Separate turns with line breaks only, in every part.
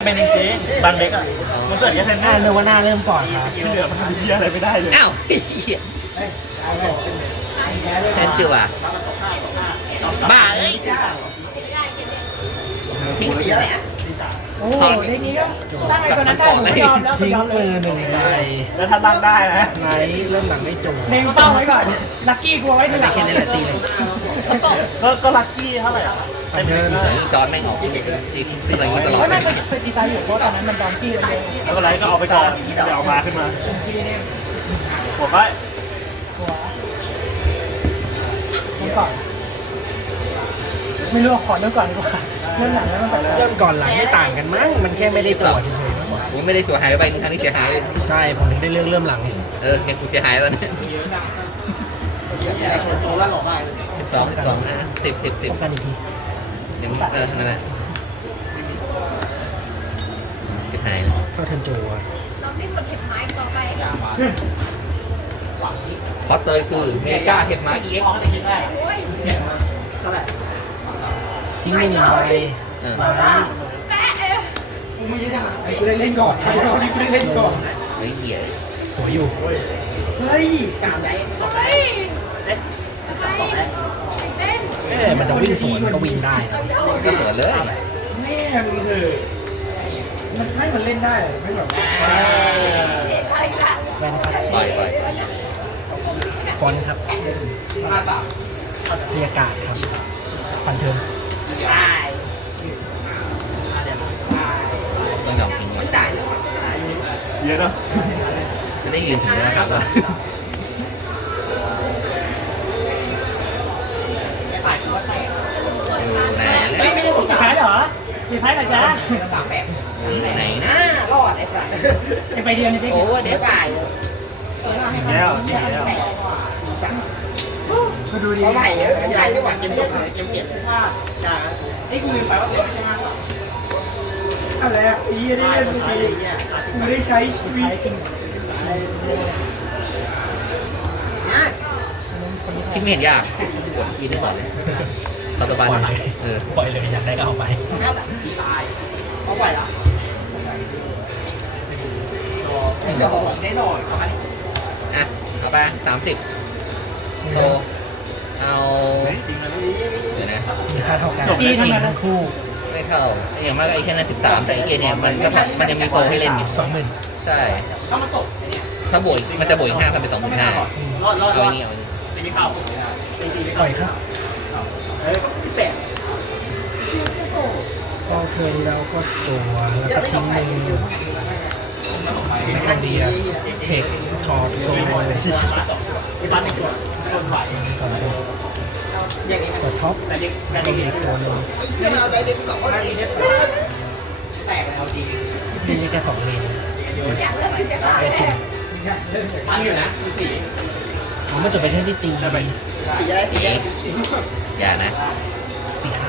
เป็นจริงๆบันเด็กอ่ะมันเสิร์ฟแค่เทนเนอร์
เรียกว่าหน้าเริ่มก่อนครับ
ที่เหลือมันทำเหี้ยอะไรไม่ได้เลย
อ้าวเหี้ยเล่นตัวบ้าเอ้ยทิ้งสีอะไรอ่ะ
โอ้โหในนี้ก็ตั้งไอ้ตัวนั้นได้ผมไม่ยอมแล้วผม
ทิ้ง
ยอมเล
มื
ย
อหนึ่งใบ
แล้วถ้าตั้งได้นะ
ไลท์เริ่มหลังไม่โจ
เล็งเป้าไว้ก่อนลัคกี้กลัวไว้ทีหลัง
แค่นี้แหละตีเลย
ก็ลัคกี้เท่าไหร่อ่ะเต็มเลยนะ
จอนแม่งออกอีกอะไรอย่างนี้ตลอด
ไม่เคยตีตายอยู่เพราะตอนนั้นมันดองกี้เลย
แล้วก็ไรก็เอาไปก่อนเดี๋ยวเอามาขึ้นมาหัวไป
กลัวมันก่อนไม่รู้ขอเริ่มก่อนดีกว่าเริ่มหลังแล้วมันก่อนเลย
เริ่มก่อนหลังไม่ต่างกันมั้งมันแค่ไม่ได้โจเฉยๆมากกว่า
กูไม่ได้ตัวหายไปครั้งนี้เสียหาย
ใช่ผมถึงได้เริ่มหลัง
เออเห็นกูเสียหายแล้วเนี่ย12นะ10
ต้องการอีกที
ยังนั่นแหละสิบหาย
เข้าเทิร์นโจอะ
พอตเลยคือเมกาเห็ดหมาเอ็ก
ทิ้งมือหนึ่งใบไลท์
กูได้เล่นก่อนกูได้เล่นก่อน
เฮ้ยเหี้ย
สวยอยู่
เฮ้ย
แต่มันจะวิ่งสวนก็วิ่งได้นะ
ก็เหมือนเลย
แม่มึงเถอะมันไม่มันเล่นได้ไม่แบบ
แวนครับ
ปล่อย
ฟอนต์ครับเรียกการ์ดครับพันเทิร์น
ต้องยอมทิ้งมัน
เยอะเนาะ
จะได้ยืนถึงนะครับว่า ไหน
ไม่ได้ตีท้ายเหรอตีท้ายเหรอจ๊ะ
ไหนนะ
ไอไปเดียวนี่ได้
โอ้เดฟ
แล้วนี่แล้ว
มาดูดีใหม่ใหญ่ไม่หวานเกมจบเกมเปลี่ยนผ้าจ้าไอ้กูลืมไปว่าเต็มใช่ไหมอะไรอ่ะอีนี่ไม่ได้ใช้ชีวิต
คิดไม่เห็นยากกดยินได้ก่อนเลยปัจจุบันเออ
ปล่อยเลยอยากได้ก็เอาไป
เอาไหวละ
อ่ะเอาไป30โตเอาเดี๋ยวนะ
มีค่าเท่ากันทั้งคู่
ไม่เท่าอย่างมากไอ้แค่นั้น13แต่ไอ้เกมเนี่ยมันก็มันยังมีโฟให้เล่นไง
20,000
ใช่ถ้าบวกมันจะบวกอีก5ก็เป็น25,000เอาไอ้นี่เอา
ปล่อยครับ
18
ก็เทิร์นแล้วก็โจแล้วก็ทิ้งมือไม่ต้องเดียเทคถอดโซ่ก่อนเลยกดท็อปก็มีตัวหนึ่งนี่แค่2เลนไอจุ่มมันจะไปเท่นที่ตีไป
อย่านะ
ตีข้าง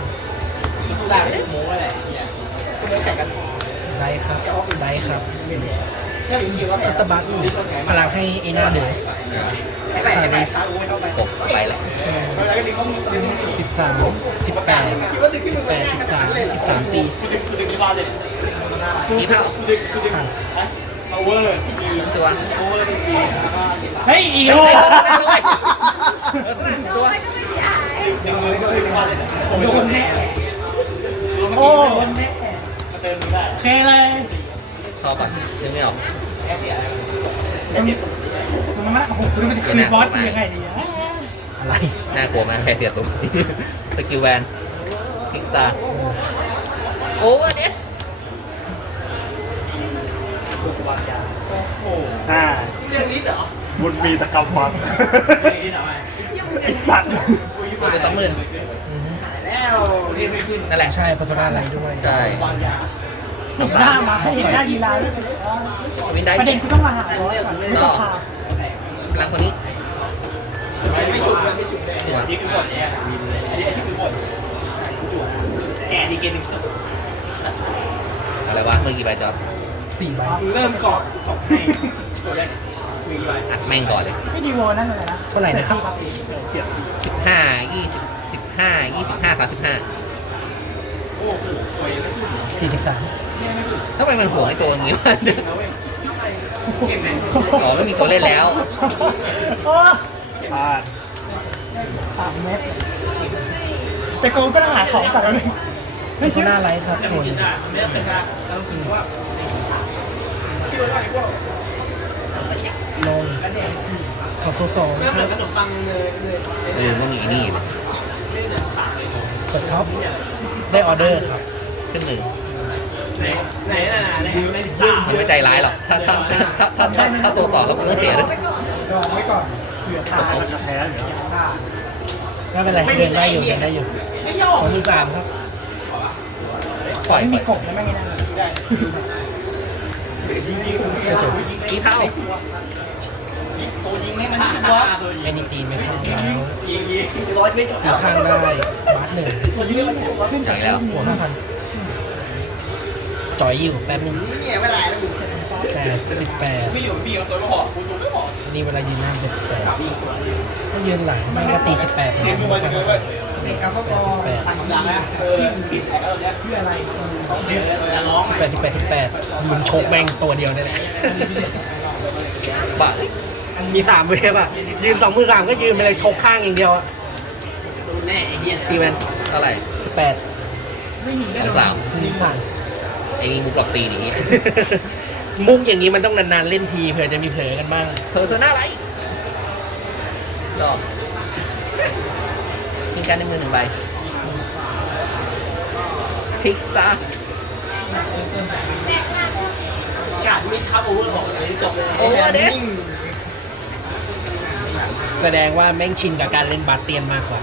ได้ครับได้ครับอัตบัตพลังให้เอน่าเดือคาริส
กบไปแหละ
13 18 13 ตี
มีเท่า
ผ่าน
ตัว
เฮ้ยอี
เฮ้
โอย
ตัว
โดนแน่โอ้โดนแน่เคเลย
พอก่อนนึกไม่ออก
มันมาโอ้โหคุณมันจะคืนบอสยังไงดี
อะไร
น่ากลัวมากแค่เสียตัวสกิลแวนคิกตาโอเวอร์เดส
บุญมีตะกำฟังไอ้สัตว์
เป็น20,000นั่นแหละ
ใช่พัฒนาอะไรด้วย
ใช่
เห็นหน้ามาให้เห็นหน้ายีราด้วย
วินได้
ประเด็นคือต้องมาหาบอสก่อนไม่ต้องพา
พลังคนนี้ไม่ฉุกไม่ฉุกเลยนี่คือหมดเนี่ยอันนี้คือหมดแกดีเกนอะไรวะเมื่อกี้ใบจ็อบ
4 ใบ
เริ่มก่อนจบให้
อัดแม่งก่อนเลย
ไม่ดีโวนั่นเลยนะ
เท่าไหร่นะครับ
15 20 15 25 35
43
ทำไมมันห่วงไอ้ตัวนี้วะอ๋อไม่มีตัวเล่นแล้ว
โอ้
พลาด
3 เม็ดจะโกงก็ต้องหาของก่อนแล้วนึงไม่ใช่หน้าไรครับโทนลงขอโซสองครับ
ว่ามีไอ้นี่
กดท็อปได้ออเดอร์ครับ
ขึ้นหนึ่ง
ไหนไม่ติดตาม
มันไม่ใจร้ายหรอกถ้าตัวต่อแล้วมันก็เสียด้วย
รอไว้ก่อนเผื่อตาย
มันจะแพ้เหรอ
ไม่เป็นไรเดินได้อยู่เดินได้อยู่2-3ครับ
ปล่อย
ไม่
ป
มี
ล่อย
กบแล้วไม่ได้กระจก
กี่เท่า
ตัวยิงให้มันตัว
แอนิตีไม่เข้าแล้ว
ยิงร้อยไม่จบ
อยู่ข้างได้บาสหนึ่ง
ตัวยิงให้มันตัวขึ้น
อย่างแล้ว
หัว5,000จ่อยอยู่แป๊บนึง
เนี่ยไม่ได้แล้ว
18
ไม่อยู่พี่เอาตัวไม่พอคุณดูไม่พอ
18นี่เวลายืนหน้าเป็น18ถ้ายืนหลังไม่ก็ตี18
เรียนดูมาจะเลยว่าเด็กกับพ่อตัดดังแล้วพี่แพ้เนี่ยเพื่ออะไรเดี๋ยวร้อง
18มันโชกแม่งตัวเดียวนี่แหละ
บ้า
มี3เวฟอ่ะยืน2 มือ 3ก็ยืนไปเลยโชกข้างอย่างเดียวอ่ะ
ดูแน่ไอ้เหี้ย
ตีแมน
เท่าไหร่
18
3
นี่ผ่าน
ไอ้นี่มุกหลอกตีหนี
มุกอย่างนี้มันต้องนานๆเล่นทีเผื่อจะมีเผลอกันบ้าง
เพอร์โซน่าไรดอกทิ้งการในมือ1 ใบทิกสตาร์
กาดมิดครับโอเวอร์บอกเลยจบเลย
โอเวอร์เดส
แสดงว่าแม่งชินกับการเล่นบาสเตียนมากกว่า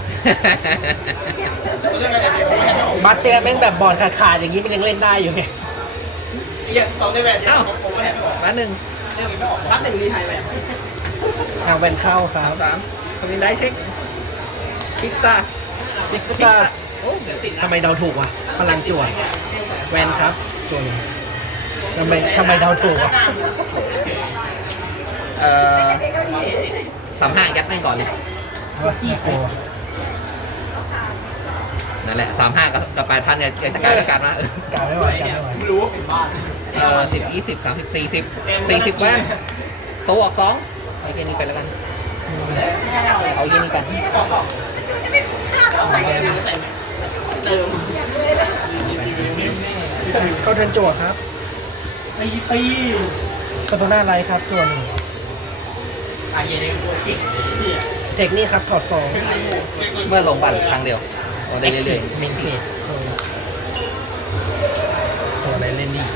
บาสเตียนแม่งแบบบอลขาดๆอย่างนี้มันยังเล่นได้อยู่ไง
ยังต้องได้แบบนี้ผมไม่ได้บอก
มา1
นัดหนึ่งรีไทยไป
ทางแวนเข้าครับ
3คอมบินได้เช็คทิกสตาร์
ดิกสตาร์
โอ้เดี๋ยวติด
ทำไมเดาถูกวะพลังจวดแวนครับจวดทำไมเดาถูกวะ
35ยัดแม่งก่อนเลย
โอ้
นั่นแหละ35กับ8,000เนี่ยจะกลายเป็นการมา
กล่าวไม่ไหวกล่าวไม่ไหว
ไม่รู้ว่าเป็นบ้าน
10 20 30 40 40แว่นโตออก2เอาเย็นนี้ไปแล้วกัน เอาเย็นนี้กัน
เติม
เข้าเทิร์นจวดครับตีคาโซน่าไลท์ครับจวด
อาเย็นเองตัวกิ๊ก
เทคนี่ครับถอดสอง
เมื่อลงบัตรครั้งเดียวเอาได้เรื่อย
เมนเฟสตัวอะไรเล่นดี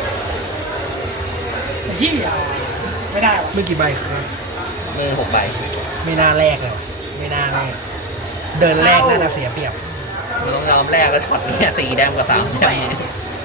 ยี่ไม่ได้วะ
เมื่อกี่ใบครับ
ๆมือ6 ใบ
ไม่น่าแรกเลยไม่น่าแรกเดินแรกน่าจะเสียเปรียบ
มันต้องยอมแรกแล้วช็อตนี้4 แดมกับ3 แดมเนี่ย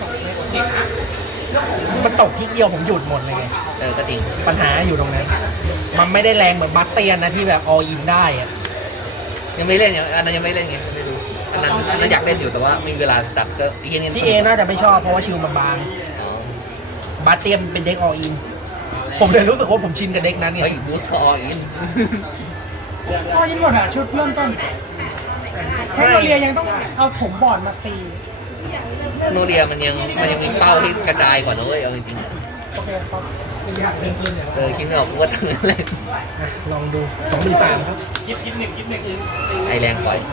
มันตกทีเดียวผมหยุดหมดเลยไง
ก็จริง
ปัญหาอยู่ตรงนั้น มันไม่ได้แรงเหมือนบัตเตียนนะที่แบบออินได้อะ
ยังไม่เล่นอย่างอันนั้นยังไม่เล่นไงอันนั้นอยากเล่นอยู่แต่ว่าไม่มีเวลาจัดก็อีกนิด
พี่เอน่าจะไม่ชอบเพราะว่าชิลมันบาง บัตเตียนเป็นเด็กออิน ผมเลยรู้สึกว่าผมชินกับเด็กนั้นไง
เฮ้ยบูสต์ออิน
อ๋อยินหมดอ่ะชุดเริ่มต้นเทคโนโลยียังต้องเอาถมบอร์ดมาตี
โนเรียมันยังมีเป้าที่กระจายกว่านะเว้ยเอาจริง
โอเคครับ
ๆคิดไม่ออกว่าทั้งนั้นเลย
อ่ะลองดู2-3ครับ
ยิบหนึ่ง
ไอแรงปล่อย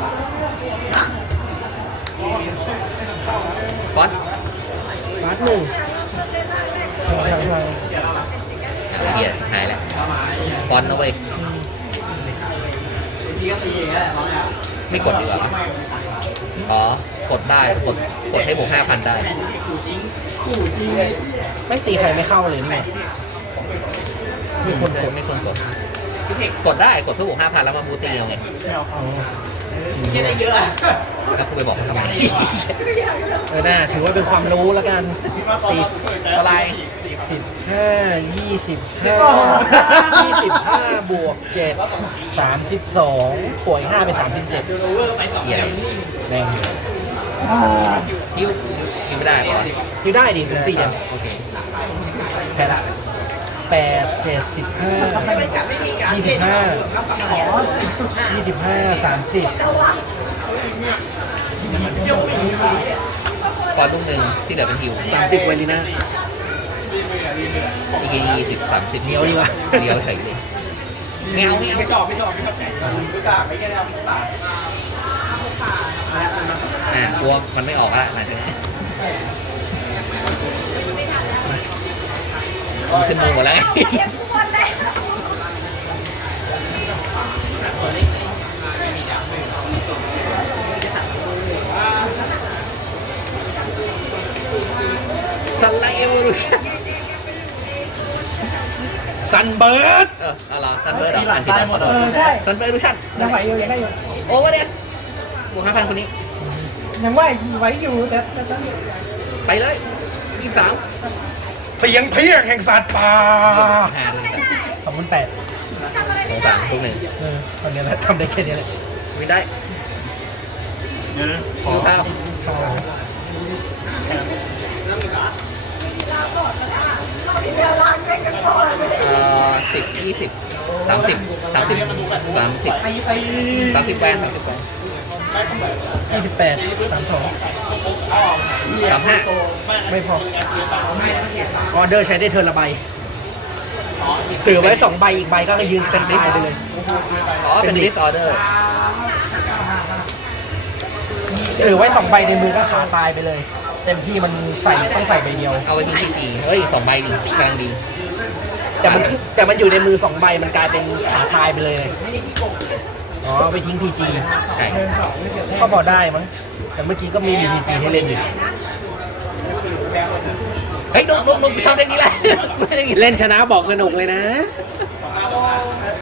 ฟอนต์
บัตหนึ่งทาง
เฮียสุดท้ายแล้วฟอนต์นะเว้ย
ทีก็ตีอย่างนี้แหละร้องอ่ะ
ไม่กดดีกว่าปะอ๋อกดได้กดให้บวก 5,000 ได้
ขู่จริง
ไม่ตีใครไม่เข้าเลยนี่ไง
ไม่ควรกดกดได้กดเพื่อบวก 5,000 แล้วมาบูตตีเอาไง
อ๋อ
เยอะได้เยอะอ่ะ
แล้วคุณไปบอกเขาทำไม
น่าถือว่าเป็นความรู้แล้วกันตี
อะไร
25 บวก 7 32ป่วย5เป็น 37
โอเวอร์ไป2
เฮีย
แรงอยู่
ยิ้วไม่ได้ปะวะ
อยู่ได้ดิเป็น4เดียว
โอเค
แพ้ละ8 75
ไม่เป็นการไม่มีการ
25 30
ฟอนต์ลูกหนึ่งที่เหลือเป็นฮิว
30ไวลีน่า
อีก20 30
เดียวดีกว่า
เดียวเฉยเลยไม่เอา
ไม่ชอบใจรู้จักไม่แค่ได้เอาปาก
กลัวมันไม่ออกละหลังจากนี้ขึ้นมือหมดแล้วไงสไลด์เอวอลูชั่น
ซันเบิร์ด
อะไรซันเบอร์ดอกอันที่ดอก
ใช่
ซันเบอร์อลูชั่น
ยังไหวอยู่ยังได้อยู่
โอ้วะเนี่ยบวก5,000คนนี้
ยังไหวอยู่แต่
ไปเลย23
เสียงเพียงแห่งสัตว์ป่า
5ด้วยกัน
2008
23ทุกหนึ่ง
ตอนนี้แหละทำได้แค่นี้แหละ
ไม่ได้
เดี๋ยวนะ
ขอข้าว 10 20 30 30 30แวน30แวน
28 32
35
ไม่พอออเดอร์ใช้ได้เทิร์นละใบถือไว้2ใบอีกใบก็ยืนเซ็นได้ไปเลย
อ๋อเป็น list order
ถือไว้2ใบในมือก็ขาตายไปเลย เต็มที่มันใส่ต้องใส่ใบเดียว
เอาไว้ที่ทีเฮ้ย2ใบดีกำลังดี
แต่มันอยู่ในมือ2ใบมันกลายเป็นขาตายไปเลย อ๋อไปทิ้ง PG
ใช่
ก็พอได้มั้งแต่เมื่อกี้ก็มี PG ให้เล่นอยู่
เฮ้ยนุ๊กชอบเล่นนี้แหละไม่ได้ยิน
เล่นชนะบอกสนุกเลยนะ